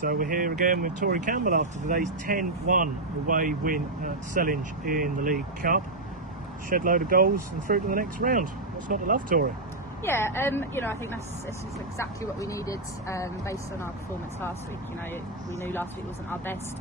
So we're here again with Tori Campbell after today's 10-1 away win at Sellindge in the League Cup. Shed load of goals and through to the next round. What's not to love, Tori? Yeah, I think that's exactly what we needed based on our performance last week. We knew last week wasn't our best.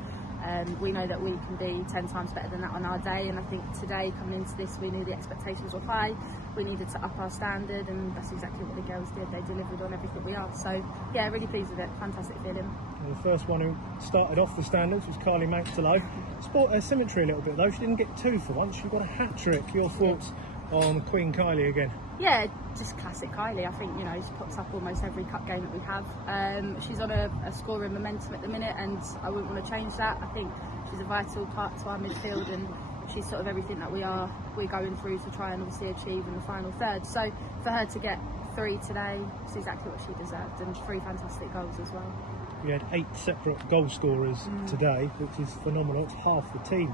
We know that we can be 10 times better than that on our day, and I think today, coming into this, we knew the expectations were high. We needed to up our standard, and that's exactly what the girls did. They delivered on everything we asked. So yeah, really pleased with it. Fantastic feeling. And the first one who started off the standards was Kylie Maxtolo. Sport her symmetry a little bit though. She didn't get two for once. She got a hat trick. Your thoughts on Queen Kylie again? Yeah, just classic Kylie. I think she pops up almost every cup game that we have. She's on a scoring momentum at the minute, and I wouldn't want to change that. I think she's a vital part to our midfield, and she's sort of everything that we're going through to try and obviously achieve in the final third. So for her to get 3 today, it's exactly what she deserved, and 3 fantastic goals as well. We had 8 separate goal scorers today, which is phenomenal. It's half the team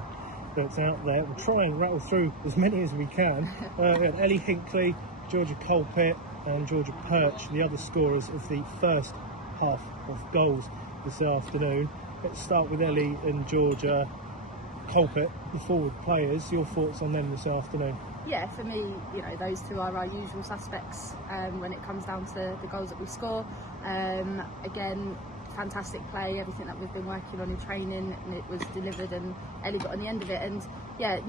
that's out there. We'll try and rattle through as many as we can. We had Ellie Hinkley, Georgia Colpett and Georgia Perch, the other scorers of the first half of goals this afternoon. Let's start with Ellie and Georgia Colpett, the forward players. Your thoughts on them this afternoon? Yeah, for me, those two are our usual suspects when it comes down to the goals that we score. Again, fantastic play, everything that we've been working on in training, and it was delivered, and Ellie got on the end of it. And yeah,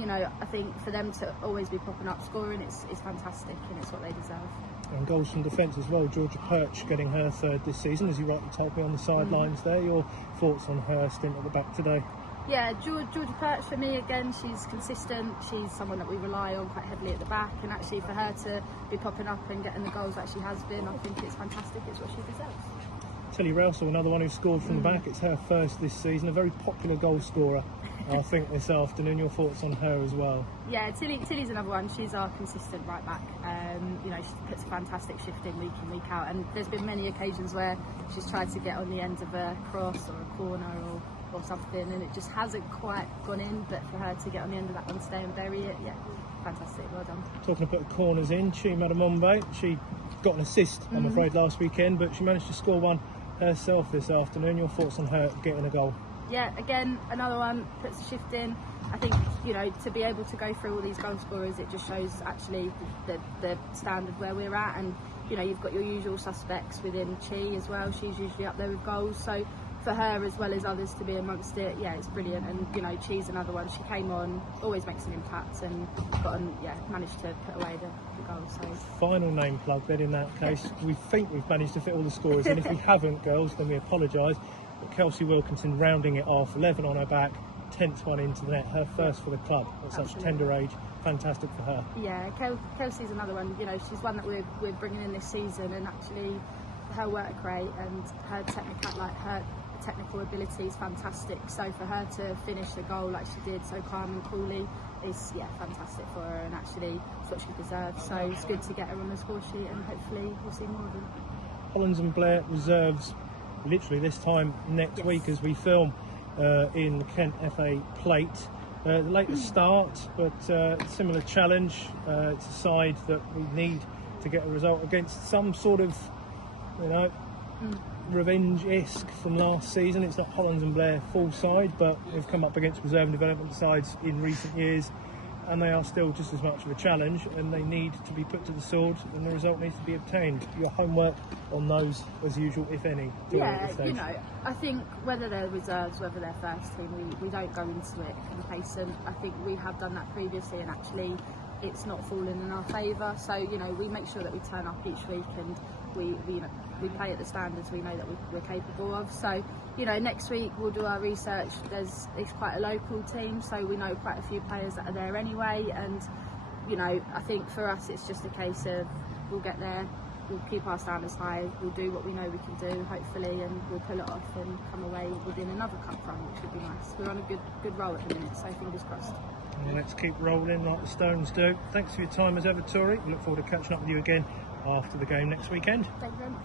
I think for them to always be popping up scoring, it's fantastic, and it's what they deserve. And goals from defence as well. Georgia Perch getting her third this season, as you rightly told me on the sidelines there. Your thoughts on her stint at the back today? Yeah, Georgia Perch, for me, again, she's consistent. She's someone that we rely on quite heavily at the back, and actually for her to be popping up and getting the goals that she has been, I think it's fantastic. It's what she deserves. Tilly Rousseau, another one who scored from the back. It's her first this season, a very popular goal scorer, I think, this afternoon. Your thoughts on her as well? Yeah, Tilly's another one. She's our consistent right back. She puts a fantastic shift in week out, and there's been many occasions where she's tried to get on the end of a cross or a corner or something, and it just hasn't quite gone in. But for her to get on the end of that one, stay and bury it, yeah, fantastic. Well done. Talking of putting corners in, Chima Mombe, she got an assist, I'm afraid, last weekend, but she managed to score one herself this afternoon. Your thoughts on her getting a goal? Yeah, again, another one, puts a shift in. I think, to be able to go through all these goal scorers, it just shows actually the standard where we're at. And, you've got your usual suspects within Chi as well. She's usually up there with goals. So for her, as well as others, to be amongst it, yeah, it's brilliant. And, Chi's another one. She came on, always makes an impact, and managed to put away the goal. So final name plug then in that case. We think we've managed to fit all the scorers in. If we haven't, girls, then we apologise. But Kelsey Wilkinson rounding it off, 11 on her back, 10th one into the net, her first for the club at such tender age. Fantastic for her. Yeah, Kelsey's another one. She's one that we're bringing in this season, and actually her work rate and her technical ability is fantastic. So for her to finish the goal like she did, so calm and coolly, is fantastic for her, and actually it's what she deserves. So it's good to get her on the score sheet, and hopefully we'll see more of them. Hollands and Blair reserves literally this time next week as we film in the Kent FA Plate. The latest start, but similar challenge. It's a side that we need to get a result against, some sort of revenge-esque from last season. It's not Hollands and Blair full side, but we've come up against reserve and development sides in recent years, and they are still just as much of a challenge, and they need to be put to the sword, and the result needs to be obtained. Your homework on those, as usual, if any, at this stage? I think whether they're reserves, whether they're first team, we don't go into it complacent. I think we have done that previously, and actually it's not fallen in our favour. So we make sure that we turn up each week, and we play at the standards we know that we're capable of. So next week we'll do our research. It's quite a local team, so we know quite a few players that are there anyway, and I think for us it's just a case of we'll get there, we'll keep our standards high, we'll do what we know we can do, hopefully, and we'll pull it off and come away within another cup run, which would be nice. We're on a good roll at the minute, so fingers crossed. Well, let's keep rolling like the Stones do. Thanks for your time as ever, Tori. We look forward to catching up with you again after the game next weekend. Thank you very much.